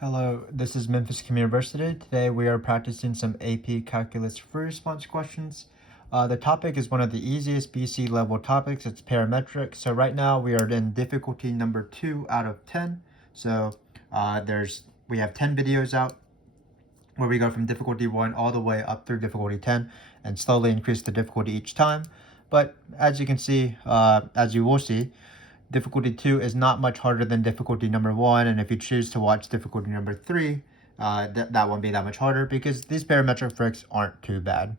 Hello, this is Memphis Communiversity. Today we are practicing some AP Calculus free response questions. The topic is one of the easiest BC level topics. It's parametric. So right now we are in difficulty number 2 out of 10. So we have 10 videos out where we go from difficulty 1 all the way up through difficulty 10 and slowly increase the difficulty each time. But as you can see, as you will see, difficulty 2 is not much harder than difficulty number 1, and if you choose to watch difficulty number 3, that won't be that much harder because these parametric fricks aren't too bad.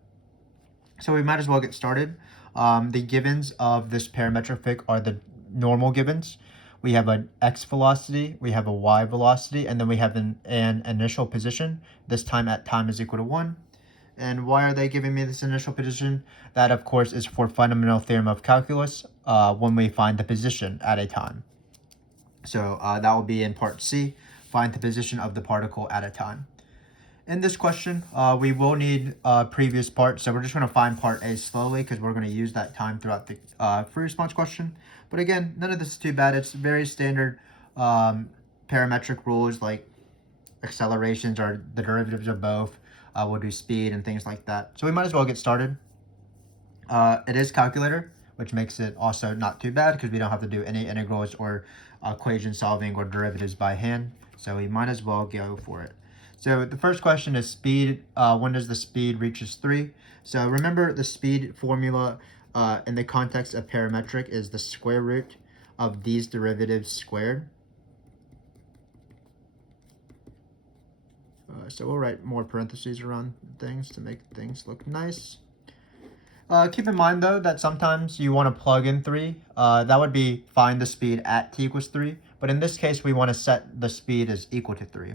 So we might as well get started. The givens of this parametric frick are the normal givens. We have an x velocity, we have a y velocity, and then we have an initial position, this time at time is equal to 1. And why are they giving me this initial position? That, of course, is for Fundamental Theorem of Calculus when we find the position at a time. So that will be in part C, find the position of the particle at a time. In this question, we will need previous parts, so we're just going to find part A slowly because we're going to use that time throughout the free response question. But again, none of this is too bad. It's very standard parametric rules like accelerations or the derivatives of both. We'll do speed and things like that. So we might as well get started. It is calculator, which makes it also not too bad because we don't have to do any integrals or equation solving or derivatives by hand. So we might as well go for it. So the first question is speed. When does the speed reaches 3? So remember the speed formula in the context of parametric is the square root of these derivatives squared. So we'll write more parentheses around things to make things look nice. Keep in mind, though, that sometimes you want to plug in 3. That would be find the speed at t equals 3. But in this case, we want to set the speed as equal to 3.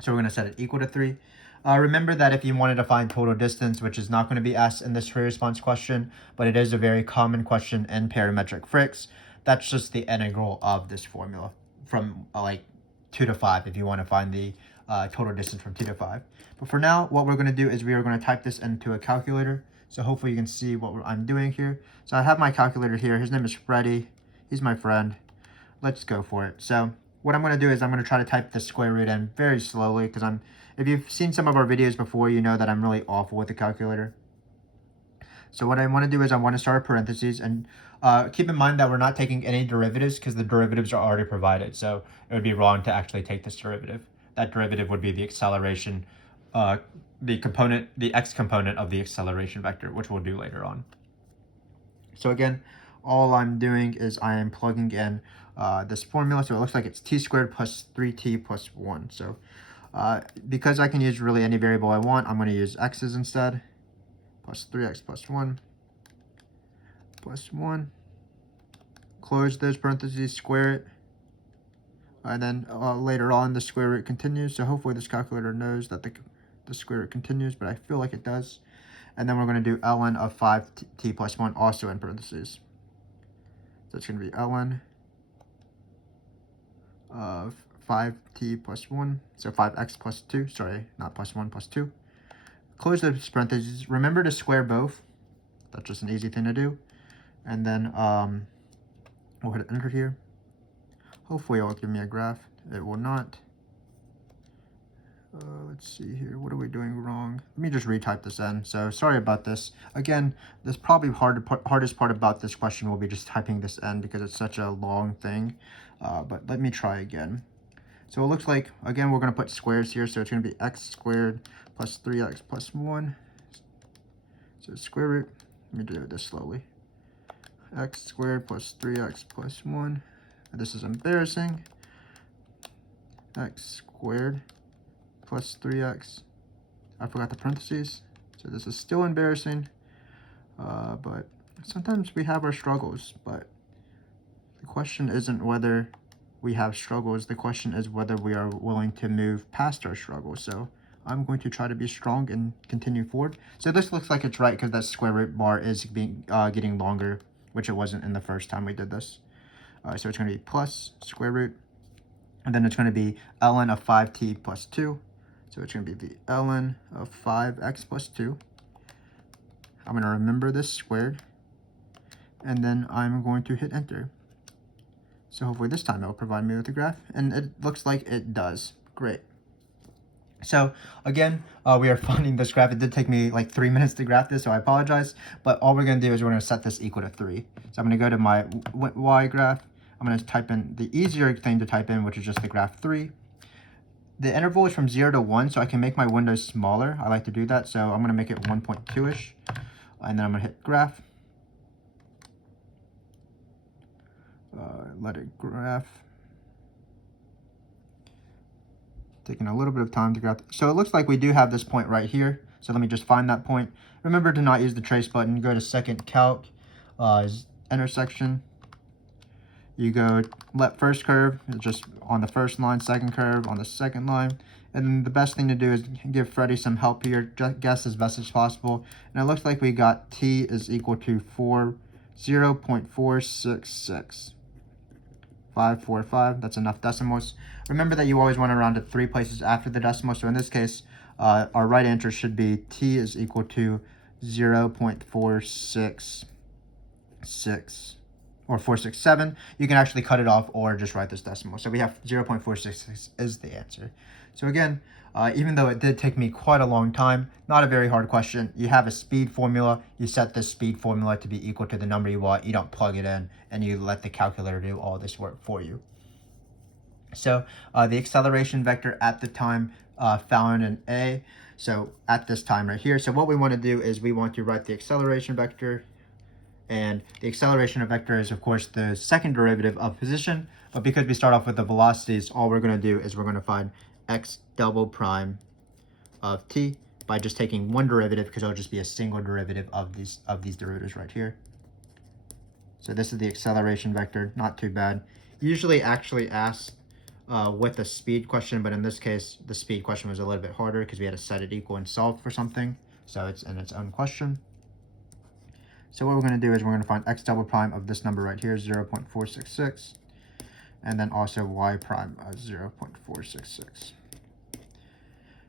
So we're going to set it equal to 3. Remember that if you wanted to find total distance, which is not going to be asked in this free response question, but it is a very common question in parametric fricks, that's just the integral of this formula from like 2 to 5 if you want to find the total distance from 2 to 5. But for now, what we're going to do is we are going to type this into a calculator. So hopefully you can see what I'm doing here. So I have my calculator here. His name is Freddie. He's my friend. Let's go for it. So what I'm going to do is I'm going to try to type the square root in very slowly because if you've seen some of our videos before, you know that I'm really awful with the calculator. So what I want to do is I want to start a parentheses and keep in mind that we're not taking any derivatives because the derivatives are already provided. So it would be wrong to actually take this derivative. That derivative would be the acceleration, the x component of the acceleration vector, which we'll do later on. So again, all I'm doing is I am plugging in this formula. So it looks like it's t squared plus 3t plus 1. So because I can use really any variable I want, I'm going to use x's instead. Plus 3x plus 1 plus 1. Close those parentheses, square it. And then later on, the square root continues. So hopefully this calculator knows that the square root continues, but I feel like it does. And then we're going to do ln of 5t plus 1 also in parentheses. So it's going to be ln of 5t plus 1. So 5x plus 2. Sorry, not plus 1, plus 2. Close those parentheses. Remember to square both. That's just an easy thing to do. And then we'll hit enter here. Hopefully it will give me a graph. It will not. Let's see here. What are we doing wrong? Let me just retype this in. So sorry about this. Again, this probably hardest part about this question will be just typing this in because it's such a long thing. But let me try again. So it looks like, again, we're going to put squares here. So it's going to be x squared plus 3x plus 1. So square root. Let me do this slowly. X squared plus 3x plus 1. This is embarrassing. X squared plus 3x. I forgot the parentheses. So this is still embarrassing. But sometimes we have our struggles. But the question isn't whether we have struggles. The question is whether we are willing to move past our struggles. So I'm going to try to be strong and continue forward. So this looks like it's right because that square root bar is getting longer, which it wasn't in the first time we did this. So it's going to be plus square root, and then it's going to be ln of 5t plus 2. So it's going to be the ln of 5x plus 2. I'm going to remember this squared, and then I'm going to hit enter. So hopefully this time it will provide me with a graph, and it looks like it does. Great. So again, we are finding this graph. It did take me like 3 minutes to graph this, so I apologize. But all we're going to do is we're going to set this equal to 3. So I'm going to go to my y graph. I'm going to type in the easier thing to type in, which is just the graph 3. The interval is from 0 to 1, so I can make my windows smaller. I like to do that, so I'm going to make it 1.2-ish. And then I'm going to hit graph. Let it graph. Taking a little bit of time to graph. So it looks like we do have this point right here. So let me just find that point. Remember to not use the trace button. Go to second calc, intersection. You go first curve, just on the first line, second curve on the second line. And then the best thing to do is give Freddie some help here, just guess as best as possible. And it looks like we got t is equal to 0.466. 545, that's enough decimals. Remember that you always want to round to 3 places after the decimal. So in this case, our right answer should be t is equal to 0.466 or 467. You can actually cut it off or just write this decimal. So we have 0.466 is the answer. So again, even though it did take me quite a long time, not a very hard question. You have a speed formula. You set this speed formula to be equal to the number you want. You don't plug it in, and you let the calculator do all this work for you. So the acceleration vector at the time found in A. So at this time right here. So what we want to do is we want to write the acceleration vector. And the acceleration vector is, of course, the second derivative of position. But because we start off with the velocities, all we're going to do is we're going to find x double prime of t by just taking one derivative, because it'll just be a single derivative of these derivatives right here. So this is the acceleration vector. Not too bad. Usually actually asked with a speed question, but in this case, the speed question was a little bit harder because we had to set it equal and solve for something. So it's in its own question. So what we're going to do is we're going to find x double prime of this number right here, 0.466, and then also y prime of 0.466.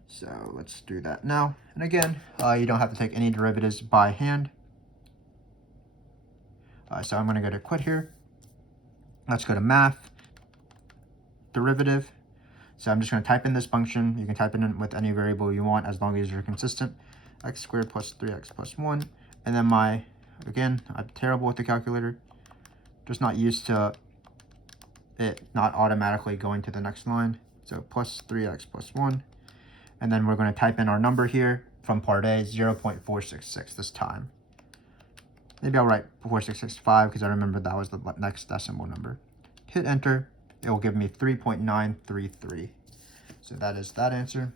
So let's do that now. And again, you don't have to take any derivatives by hand. So I'm going to go to quit here. Let's go to math, derivative. So I'm just going to type in this function. You can type it in with any variable you want as long as you're consistent. X squared plus 3x plus 1. And then again, I'm terrible with the calculator. Just not used to it not automatically going to the next line. So plus 3x plus 1. And then we're going to type in our number here from part A, 0.466 this time. Maybe I'll write 4665 because I remember that was the next decimal number. Hit enter. It will give me 3.933. So that is that answer.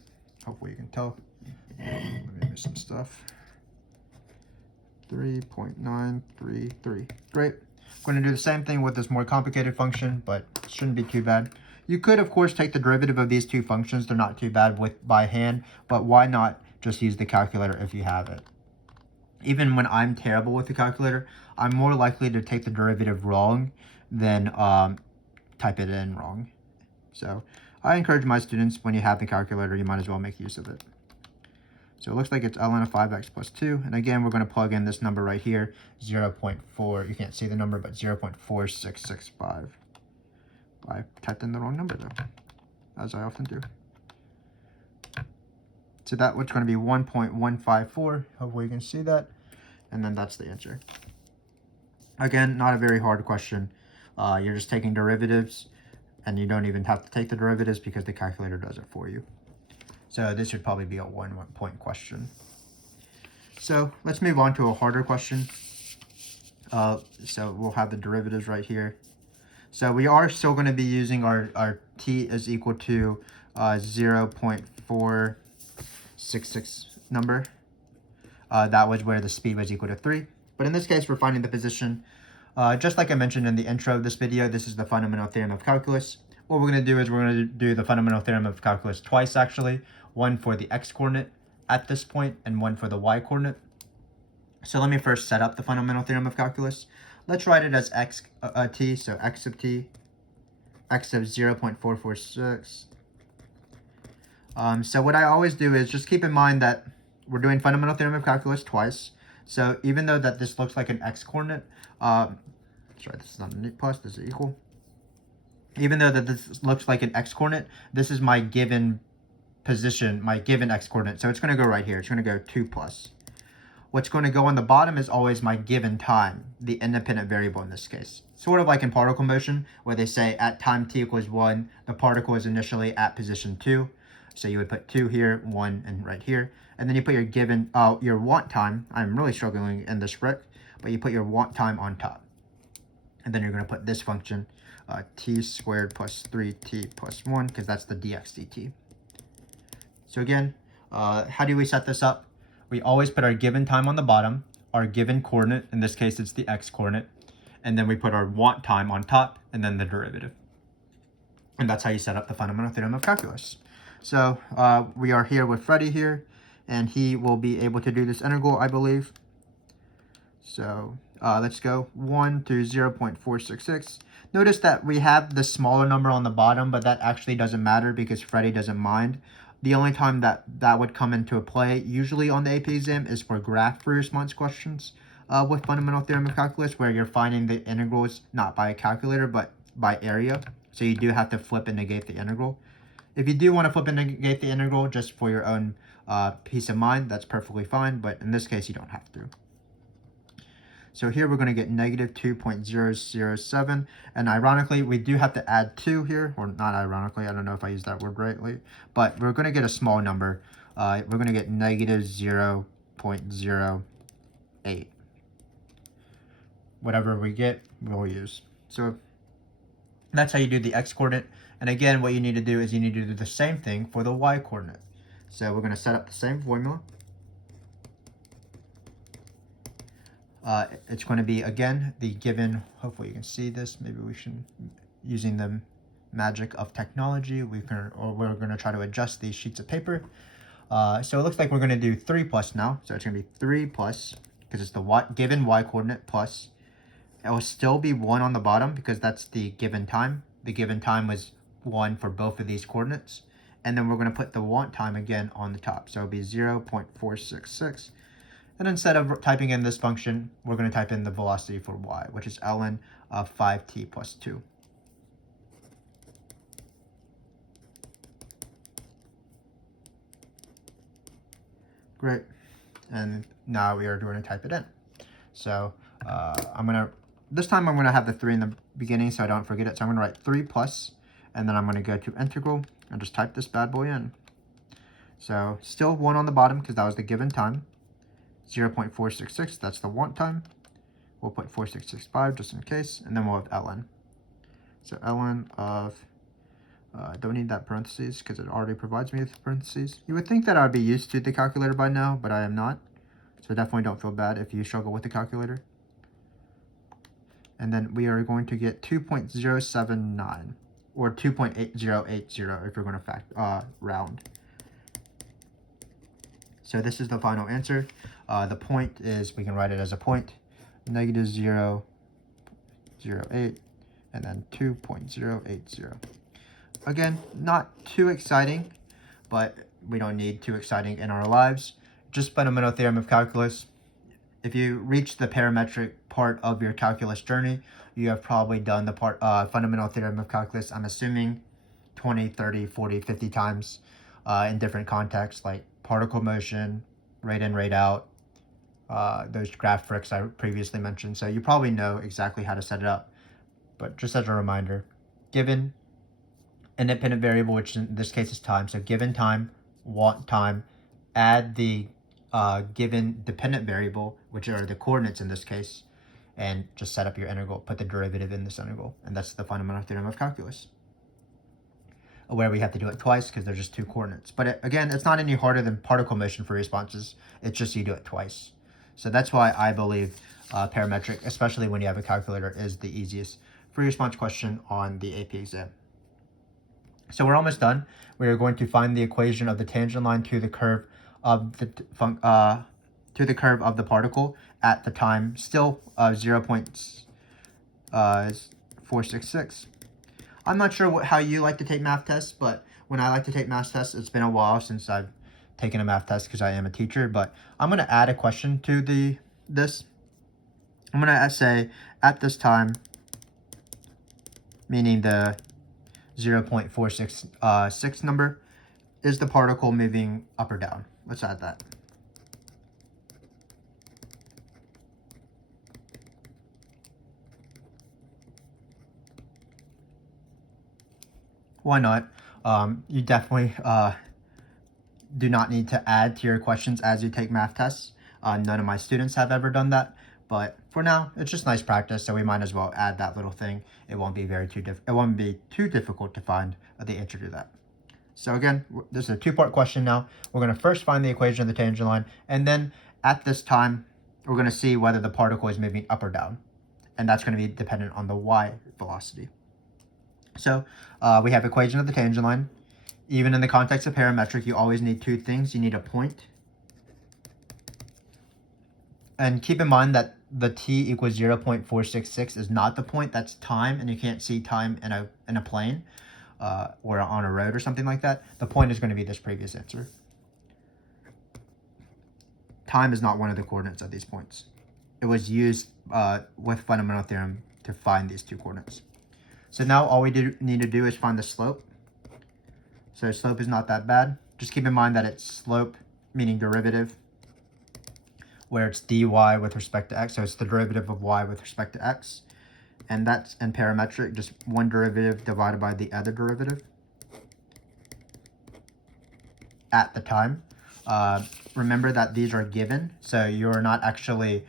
Hopefully you can tell. Let me miss some stuff. 3.933. Great. I'm going to do the same thing with this more complicated function, but it shouldn't be too bad. You could, of course, take the derivative of these two functions. They're not too bad by hand, but why not just use the calculator if you have it? Even when I'm terrible with the calculator, I'm more likely to take the derivative wrong than type it in wrong. So I encourage my students, when you have the calculator, you might as well make use of it. So it looks like it's ln of 5x plus 2. And again, we're going to plug in this number right here, 0.4. You can't see the number, but 0.4665. I typed in the wrong number, though, as I often do. So that was going to be 1.154. Hopefully you can see that. And then that's the answer. Again, not a very hard question. You're just taking derivatives, and you don't even have to take the derivatives because the calculator does it for you. So this should probably be a 1-point question. So let's move on to a harder question. So we'll have the derivatives right here. So we are still going to be using our t is equal to 0.466 number. That was where the speed was equal to 3. But in this case, we're finding the position. Just like I mentioned in the intro of this video, this is the Fundamental Theorem of Calculus. What we're going to do is we're going to do the Fundamental Theorem of Calculus twice, actually. One for the x-coordinate at this point and one for the y-coordinate. So let me first set up the Fundamental Theorem of Calculus. Let's write it as t, so x of t, x of 0.446. So what I always do is just keep in mind that we're doing Fundamental Theorem of Calculus twice. So even though that this looks like an x-coordinate, sorry, this is not a plus, this is equal. even though that this looks like an x-coordinate, this is my given position, my given x-coordinate. So it's going to go right here. It's going to go 2 plus. What's going to go on the bottom is always my given time, the independent variable in this case. Sort of like in particle motion, where they say at time t equals 1, the particle is initially at position 2. So you would put 2 here, 1, and right here. And then you put your given, your want time. I'm really struggling in this brick, but you put your want time on top. And then you're going to put this function, t squared plus 3t plus 1, because that's the dx dt. So again, how do we set this up? We always put our given time on the bottom, our given coordinate, in this case it's the x-coordinate, and then we put our want time on top, and then the derivative. And that's how you set up the fundamental theorem of calculus. So we are here with Freddie here, and he will be able to do this integral, I believe. So let's go 1 to 0.466. Notice that we have the smaller number on the bottom, but that actually doesn't matter because Freddie doesn't mind. The only time that would come into play, usually on the AP exam, is for graph free response questions with fundamental theorem of calculus, where you're finding the integrals not by a calculator, but by area. So you do have to flip and negate the integral. If you do want to flip and negate the integral just for your own peace of mind, that's perfectly fine, but in this case, you don't have to. So here we're going to get negative 2.007, and ironically, we do have to add 2 here, or not ironically, I don't know if I used that word rightly, but we're going to get a small number. We're going to get negative 0.08. Whatever we get, we'll use. So that's how you do the x-coordinate, and again, what you need to do is you need to do the same thing for the y-coordinate. So we're going to set up the same formula. It's going to be, again, the given, hopefully you can see this, maybe we should, using the magic of technology, we're going to try to adjust these sheets of paper. So it looks like we're going to do 3 plus now, so it's going to be 3 plus, because it's the given y-coordinate plus. It will still be 1 on the bottom, because that's the given time. The given time was 1 for both of these coordinates. And then we're going to put the want time again on the top, so it'll be 0.466. And instead of typing in this function, we're going to type in the velocity for y, which is ln of 5t plus 2. Great. And now we are going to type it in. So this time I'm going to have the 3 in the beginning so I don't forget it. So I'm going to write 3 plus, and then I'm going to go to integral and just type this bad boy in. So still 1 on the bottom because that was the given time. 0.466, that's the want time. We'll put 4665 just in case, and then we'll have ln. So ln of, don't need that parentheses because it already provides me with parentheses. You would think that I would be used to the calculator by now, but I am not. So definitely don't feel bad if you struggle with the calculator. And then we are going to get 2.079, or 2.8080 if you're going to round. So this is the final answer. The point is, we can write it as a point, negative 0.08, and then 2.080. Again, not too exciting, but we don't need too exciting in our lives. Just fundamental theorem of calculus. If you reach the parametric part of your calculus journey, you have probably done the fundamental theorem of calculus, I'm assuming 20, 30, 40, 50 times in different contexts, like particle motion, rate in, rate out, those graph fricks I previously mentioned. So you probably know exactly how to set it up. But just as a reminder, given independent variable, which in this case is time, so given time, want time, add the given dependent variable, which are the coordinates in this case, and just set up your integral, put the derivative in this integral, and that's the fundamental theorem of calculus. Where we have to do it twice because there's just 2 coordinates. But again, it's not any harder than particle motion for responses. It's just you do it twice. So that's why I believe parametric, especially when you have a calculator, is the easiest free response question on the AP exam. So we're almost done. We are going to find the equation of the tangent line to the curve of the particle at the time, still 0.466. I'm not sure how you like to take math tests, but when I like to take math tests, it's been a while since I've taken a math test because I am a teacher, but I'm going to add a question to this. I'm going to say, at this time, meaning the 0.466 number, is the particle moving up or down? Let's add that. Why not? You definitely do not need to add to your questions as you take math tests. None of my students have ever done that, but for now, it's just nice practice, so we might as well add that little thing. It won't be too difficult to find the answer to that. So again, this is a two-part question now. We're going to first find the equation of the tangent line, and then at this time, we're going to see whether the particle is moving up or down, and that's going to be dependent on the y velocity. So we have equation of the tangent line. Even in the context of parametric, you always need two things. You need a point. And keep in mind that the t equals 0.466 is not the point, that's time, and you can't see time in a plane or on a road or something like that. The point is going to be this previous answer. Time is not one of the coordinates of these points. It was used with fundamental theorem to find these two coordinates. So now all we need to do is find the slope. So slope is not that bad. Just keep in mind that it's slope, meaning derivative, where it's dy with respect to x. So it's the derivative of y with respect to x. And that's in parametric, just one derivative divided by the other derivative at the time. Remember that these are given, so you're not actually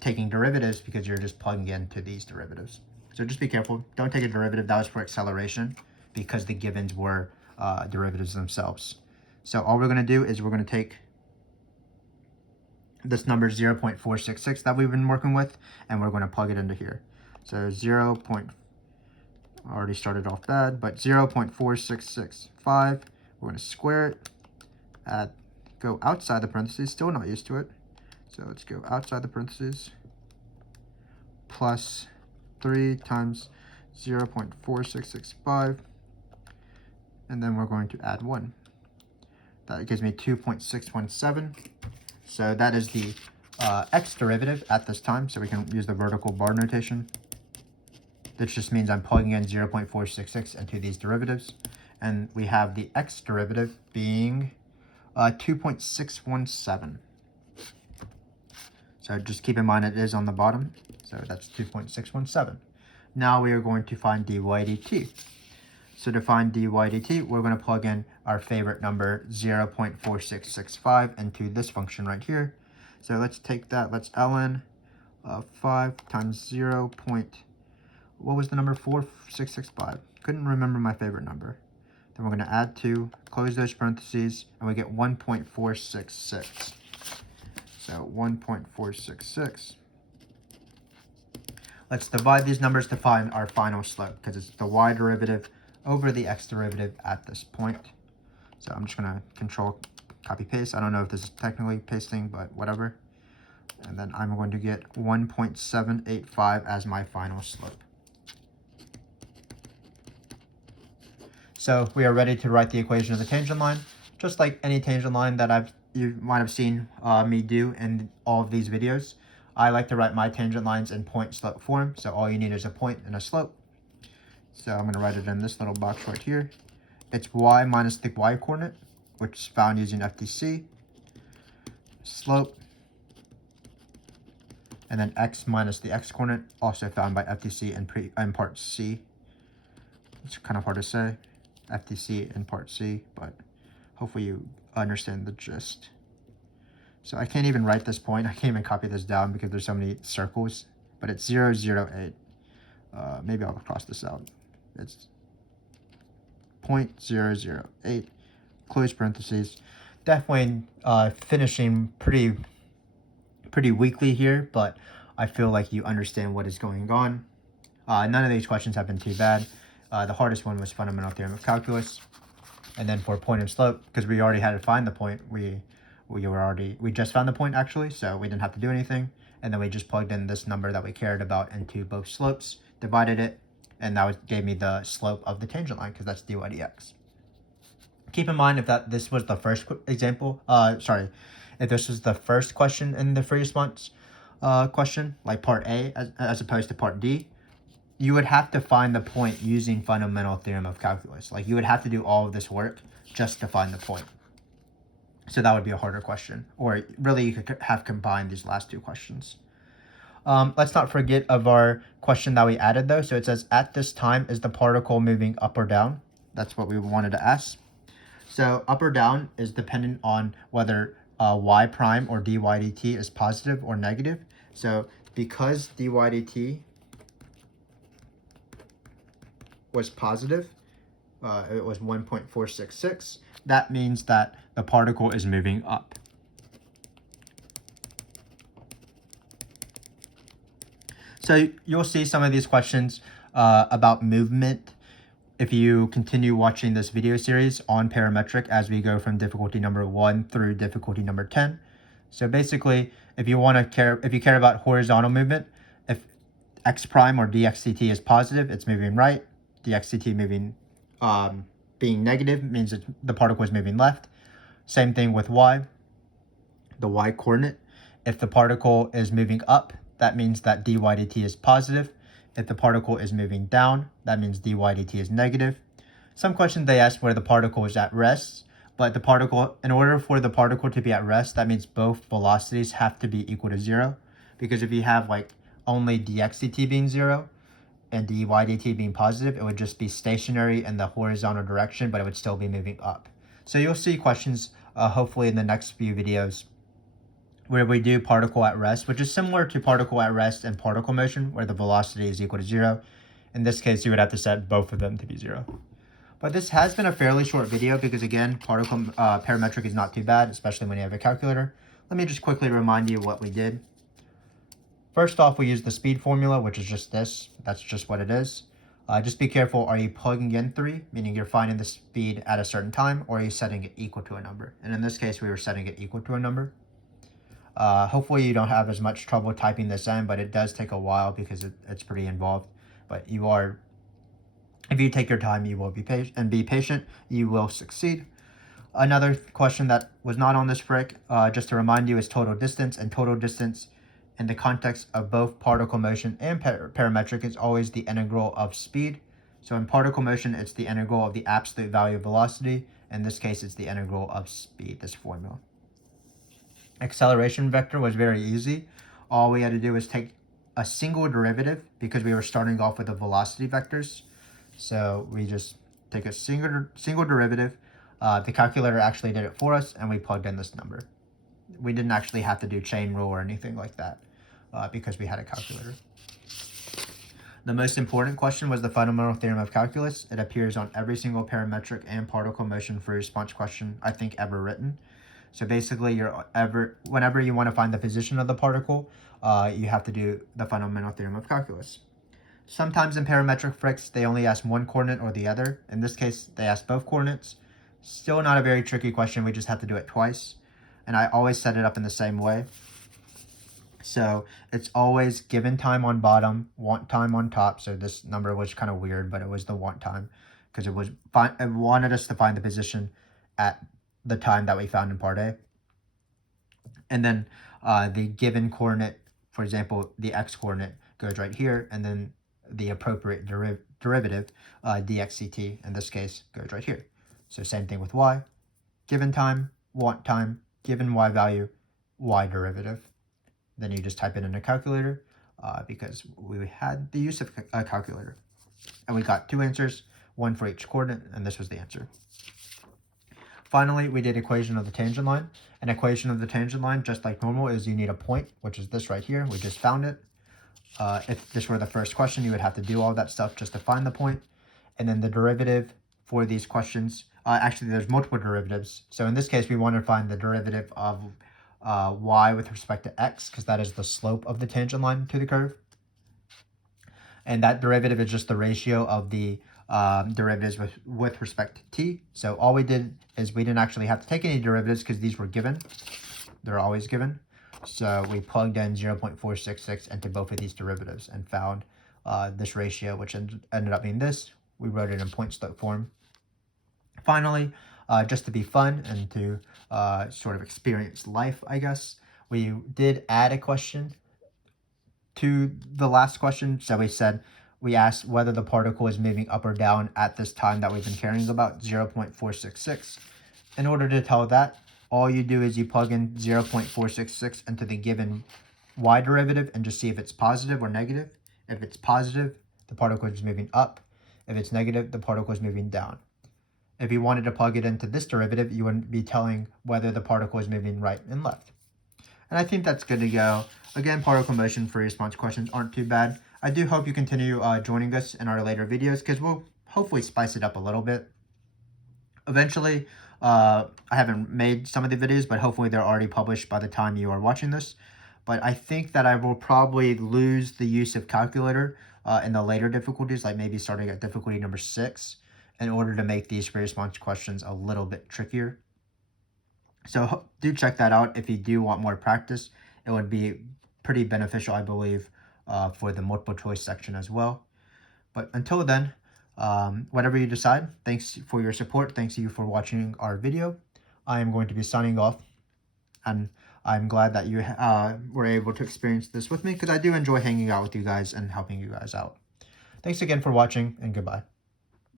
taking derivatives because you're just plugging into these derivatives. So just be careful. Don't take a derivative. That was for acceleration because the givens were derivatives themselves. So all we're going to do is we're going to take this number 0.466 that we've been working with, and we're going to plug it into here. So I already started off bad, but 0.4665, we're going to square it, go outside the parentheses, still not used to it. So let's go outside the parentheses, plus 3 times 0.4665, and then we're going to add 1. That gives me 2.617. So that is the x derivative at this time, so we can use the vertical bar notation. This just means I'm plugging in 0.466 into these derivatives, and we have the x derivative being 2.617. So just keep in mind it is on the bottom, so that's 2.617. Now we are going to find dy dt. So to find dy dt, we're going to plug in our favorite number 0.4665 into this function right here. So let's take that, let's ln 5 times 0. What was the number? 4665. Couldn't remember my favorite number. Then we're going to add 2, close those parentheses, and we get 1.466. So 1.466. Let's divide these numbers to find our final slope, because it's the y derivative over the x derivative at this point. So I'm just going to control copy paste. I don't know if this is technically pasting, but whatever. And then I'm going to get 1.785 as my final slope. So we are ready to write the equation of the tangent line. Just like any tangent line that you might have seen me do in all of these videos, I like to write my tangent lines in point slope form. So all you need is a point and a slope. So I'm going to write it in this little box right here. It's y minus the y coordinate, which is found using FTC, slope, and then x minus the x coordinate, also found by FTC in part C. It's kind of hard to say, FTC in part C, but hopefully you understand the gist. So I can't even write this point. I can't even copy this down because there's so many circles, but it's 0, 0, 8. Maybe I'll cross this out. It's 0.008, close parentheses. Definitely finishing pretty weakly here, but I feel like you understand what is going on. None of these questions have been too bad. The hardest one was Fundamental Theorem of Calculus. And then for point and slope, because we already had to find the point, we just found the point actually, so we didn't have to do anything. And then we just plugged in this number that we cared about into both slopes, divided it, and that gave me the slope of the tangent line, because that's dy dx. Keep in mind, if this was the first example, if this was the first question in the free response question, like part A as opposed to part D, you would have to find the point using Fundamental Theorem of Calculus. Like, you would have to do all of this work just to find the point. So that would be a harder question. Or really, you could have combined these last two questions. Let's not forget of our question that we added, though. So it says, at this time, is the particle moving up or down? That's what we wanted to ask. So up or down is dependent on whether y prime or dy dt is positive or negative. So because dy dt was positive, it was 1.466, that means that the particle is moving up. So you'll see some of these questions about movement if you continue watching this video series on parametric as we go from difficulty number 1 through difficulty number 10. So basically, if you care about horizontal movement, if x prime or dxdt is positive, it's moving right. Dxdt moving being negative means that the particle is moving left. Same thing with y, the y coordinate. If the particle is moving up, that means that dy dt is positive. If the particle is moving down, that means dy dt is negative. Some questions they ask where the particle is at rest, but the particle, in order for the particle to be at rest, that means both velocities have to be equal to 0. Because if you have like only dx/dt being 0 and dy dt being positive, it would just be stationary in the horizontal direction, but it would still be moving up. So you'll see questions hopefully in the next few videos where we do particle at rest, which is similar to particle at rest and particle motion, where the velocity is equal to 0. In this case, you would have to set both of them to be 0. But this has been a fairly short video because, again, parametric is not too bad, especially when you have a calculator. Let me just quickly remind you what we did. First off, we used the speed formula, which is just this. That's just what it is. Just be careful, are you plugging in 3, meaning you're finding the speed at a certain time, or are you setting it equal to a number? And in this case, we were setting it equal to a number. Hopefully you don't have as much trouble typing this in, but it does take a while because it's pretty involved. But if you take your time, you will be patient, you will succeed. Another question that was not on this frick, just to remind you, is total distance. And total distance in the context of both particle motion and parametric is always the integral of speed. So in particle motion, it's the integral of the absolute value of velocity. In this case, it's the integral of speed, this formula. Acceleration vector was very easy. All we had to do was take a single derivative because we were starting off with the velocity vectors. So we just take a single derivative. The calculator actually did it for us, and we plugged in this number. We didn't actually have to do chain rule or anything like that because we had a calculator. The most important question was the Fundamental Theorem of Calculus. It appears on every single parametric and particle motion free response question I think ever written. So basically, whenever you want to find the position of the particle, you have to do the Fundamental Theorem of Calculus. Sometimes in parametric fricks, they only ask one coordinate or the other. In this case, they ask both coordinates. Still not a very tricky question. We just have to do it twice. And I always set it up in the same way. So it's always given time on bottom, want time on top. So this number was kind of weird, but it was the want time because it wanted us to find the position at the time that we found in part A. And then the given coordinate, for example, the x coordinate goes right here, and then the appropriate derivative, dxct, in this case, goes right here. So same thing with y, given time, want time, given y value, y derivative. Then you just type it in a calculator because we had the use of a calculator. And we got 2 answers, one for each coordinate, and this was the answer. Finally, we did equation of the tangent line. An equation of the tangent line, just like normal, is you need a point, which is this right here. We just found it. If this were the first question, you would have to do all that stuff just to find the point. And then the derivative for these questions, actually there's multiple derivatives. So in this case, we want to find the derivative of y with respect to x, because that is the slope of the tangent line to the curve. And that derivative is just the ratio of the derivatives with respect to t. So all we did is we didn't actually have to take any derivatives because these were given. They're always given. So we plugged in 0.466 into both of these derivatives and found this ratio, which ended up being this. We wrote it in point slope form. Finally, just to be fun and to sort of experience life, I guess, we did add a question to the last question. So we said we asked whether the particle is moving up or down at this time that we've been caring about, 0.466. In order to tell that, all you do is you plug in 0.466 into the given y derivative and just see if it's positive or negative. If it's positive, the particle is moving up. If it's negative, the particle is moving down. If you wanted to plug it into this derivative, you would be telling whether the particle is moving right and left. And I think that's good to go. Again, particle motion free response questions aren't too bad. I do hope you continue joining us in our later videos because we'll hopefully spice it up a little bit. Eventually, I haven't made some of the videos, but hopefully they're already published by the time you are watching this. But I think that I will probably lose the use of calculator in the later difficulties, like maybe starting at difficulty number 6, in order to make these free response questions a little bit trickier. So do check that out if you do want more practice. It would be pretty beneficial, I believe, for the multiple choice section as well. But until then, whatever you decide, thanks for your support. Thanks to you for watching our video. I am going to be signing off, and I'm glad that you were able to experience this with me because I do enjoy hanging out with you guys and helping you guys out. Thanks again for watching, and goodbye.